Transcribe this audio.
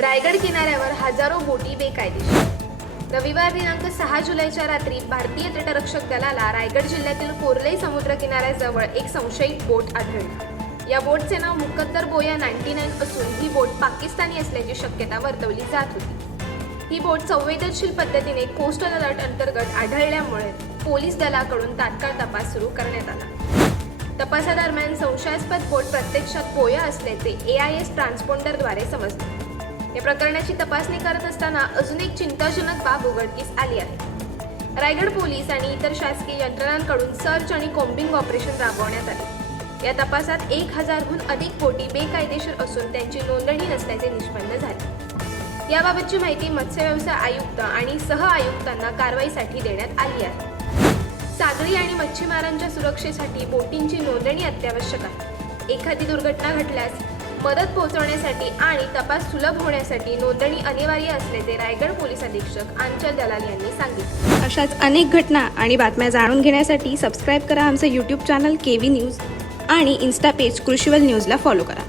रायगड किनाऱ्यावर हजारो बोटी बेकायदेशीर। रविवार दिनांक 6 जुलैच्या रात्री भारतीय तटरक्षक दलाला रायगड जिल्ह्यातील कोर्लई समुद्र किनाऱ्याजवळ एक संशयित बोट आढळली। या बोटचे नाव मुकद्दर बोया 99 असून ही बोट पाकिस्तानी असल्याची शक्यता वर्तवली जात होती। ही बोट संवेदनशील पद्धतीने कोस्टल अलर्ट अंतर्गत आढळल्यामुळे पोलीस दलाकडून तात्काळ तपास सुरू करण्यात आला। तपासादरम्यान संशयास्पद बोट प्रत्यक्षात बोया असल्याचे AIS ट्रान्सपोंडरद्वारे समजले। या प्रकरणाची तपासणी करत असताना अजून एक चिंताजनक बाब उघडकीस आली आहे। रायगड पोलीस आणि इतर शासकीय यंत्रणांकडून सर्च आणि कॉम्बिंग ऑपरेशन राबवण्यात आले। या तपासात 1000हून अधिक बोटी बेकायदेशीर असून त्यांची नोंदणी नसल्याचे निष्पन्न झाले। याबाबतची माहिती मत्स्य व्यवसाय आयुक्त आणि सह आयुक्तांना कारवाईसाठी देण्यात आली आहे। सागरी आणि मच्छीमारांच्या सुरक्षेसाठी बोटींची नोंदणी अत्यावश्यक आहे। एखादी दुर्घटना घडल्यास मदत पोहोचवण्यासाठी आणि तपास सुलभ होण्यासाठी नोंदणी अनिवार्य असल्याचे रायगड पोलीस अधीक्षक आंचल दलाल यांनी सांगितले। अशाच अनेक घटना आणि बातम्या जाणून घेण्यासाठी सबस्क्राईब करा आमचं YouTube चॅनल KV न्यूज आणि इन्स्टा पेज कृषीवल न्यूजला फॉलो करा।